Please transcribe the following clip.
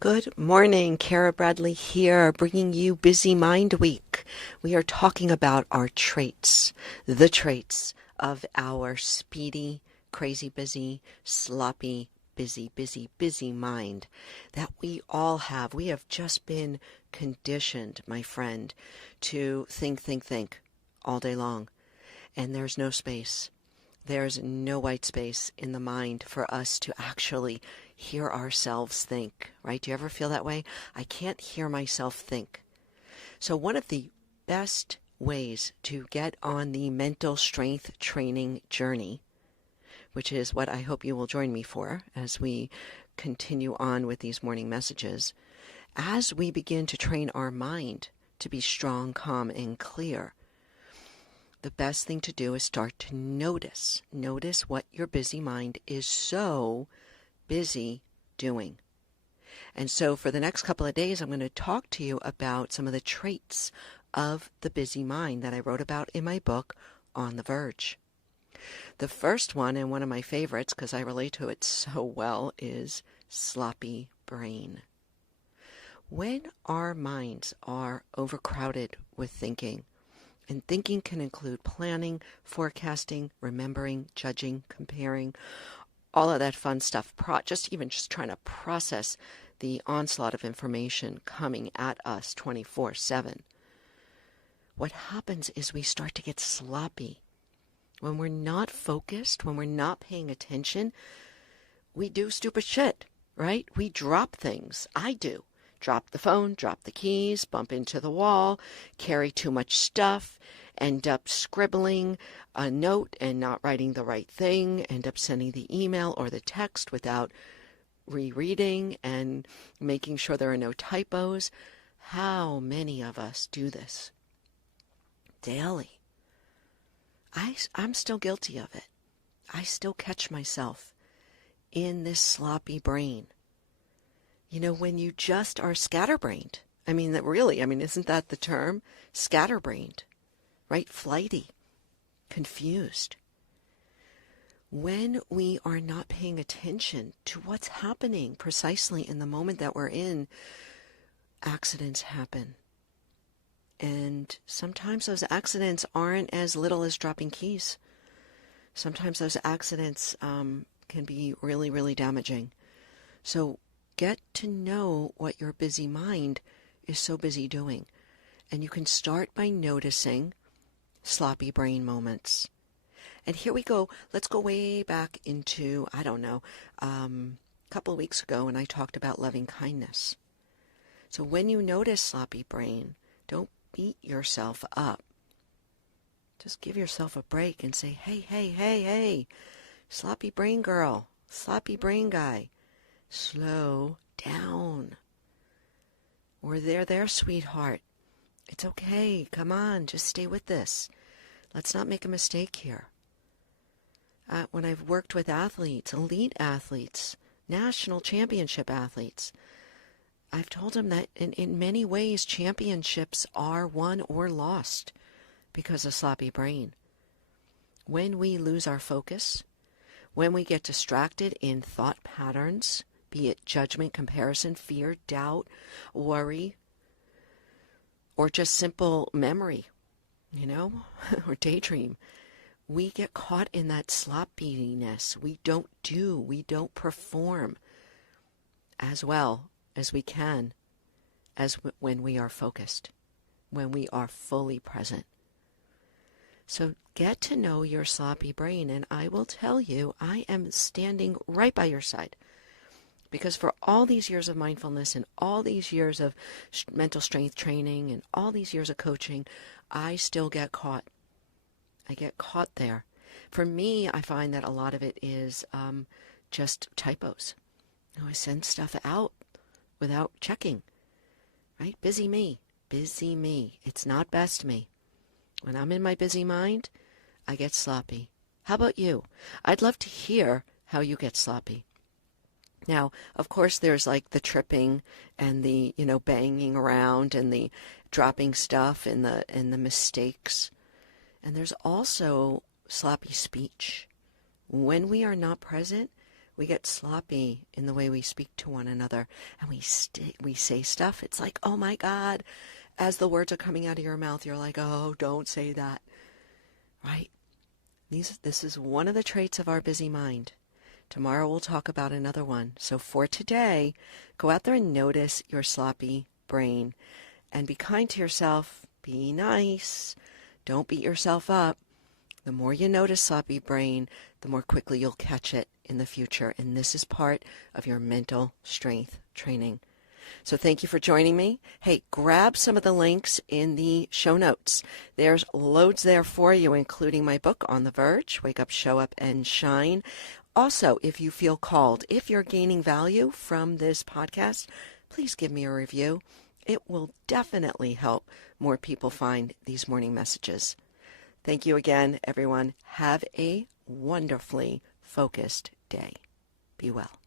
Good morning, Cara Bradley here, bringing you Busy Mind Week. We are talking about our traits, the traits of our speedy, crazy busy, sloppy, busy mind that we all have. We have just been conditioned, my friend, to think all day long, and there's no space. There's no white space in the mind for us to actually hear ourselves think, right? Do you ever feel that way? I can't hear myself think. So one of the best ways to get on the mental strength training journey, which is what I hope you will join me for as we continue on with these morning messages, as we begin to train our mind to be strong, calm, and clear, the best thing to do is start to notice. Notice what your busy mind is so busy doing. And so for the next couple of days, I'm going to talk to you about some of the traits of the busy mind that I wrote about in my book, On The Verge. The first one, and one of my favorites because I relate to it so well, is sloppy brain. When our minds are overcrowded with thinking, and thinking can include planning, forecasting, remembering, judging, comparing, all of that fun stuff, just trying to process the onslaught of information coming at us 24/7. What happens is we start to get sloppy. When we're not focused, when we're not paying attention, we do stupid shit, right? We drop things. I do. Drop the phone, drop the keys, bump into the wall, carry too much stuff, end up scribbling a note and not writing the right thing, end up sending the email or the text without rereading and making sure there are no typos. How many of us do this daily? I'm still guilty of it. I still catch myself in this sloppy brain. You know, when you just are scatterbrained, isn't that the term? Scatterbrained, right? Flighty, confused. When we are not paying attention to what's happening precisely in the moment that we're in, accidents happen. And sometimes those accidents aren't as little as dropping keys. Sometimes those accidents can be really, really damaging. So get to know what your busy mind is so busy doing. And you can start by noticing sloppy brain moments. And here we go. Let's go way back into, a couple of weeks ago when I talked about loving kindness. So when you notice sloppy brain, don't beat yourself up. Just give yourself a break and say, hey, sloppy brain girl, sloppy brain guy. Slow down. Or there, sweetheart. It's okay. Come on, just stay with this. Let's not make a mistake here. When I've worked with athletes, elite athletes, national championship athletes, I've told them that in many ways championships are won or lost because of sloppy brain. When we lose our focus, when we get distracted in thought patterns, be it judgment, comparison, fear, doubt, worry, or just simple memory, or daydream, we get caught in that sloppiness. We don't perform as well as we can as when we are focused, when we are fully present. So get to know your sloppy brain, and I will tell you, I am standing right by your side. Because for all these years of mindfulness and all these years of mental strength training and all these years of coaching, I still get caught. I get caught there. For me, I find that a lot of it is just typos. I send stuff out without checking, right? Busy me. It's not best me. When I'm in my busy mind, I get sloppy. How about you? I'd love to hear how you get sloppy. Now, of course, there's like the tripping and the, banging around and the dropping stuff and the mistakes. And there's also sloppy speech. When we are not present, we get sloppy in the way we speak to one another, and we say stuff. It's like, oh my God, as the words are coming out of your mouth, you're like, oh, don't say that, right? This is one of the traits of our busy mind. Tomorrow we'll talk about another one. So for today, go out there and notice your sloppy brain and be kind to yourself. Be nice. Don't beat yourself up. The more you notice sloppy brain, the more quickly you'll catch it in the future. And this is part of your mental strength training. So thank you for joining me. Hey, grab some of the links in the show notes. There's loads there for you, including my book, On The Verge, Wake Up, Show Up, and Shine. Also, if you feel called, if you're gaining value from this podcast, please give me a review. It will definitely help more people find these morning messages. Thank you again, everyone. Have a wonderfully focused day. Be well.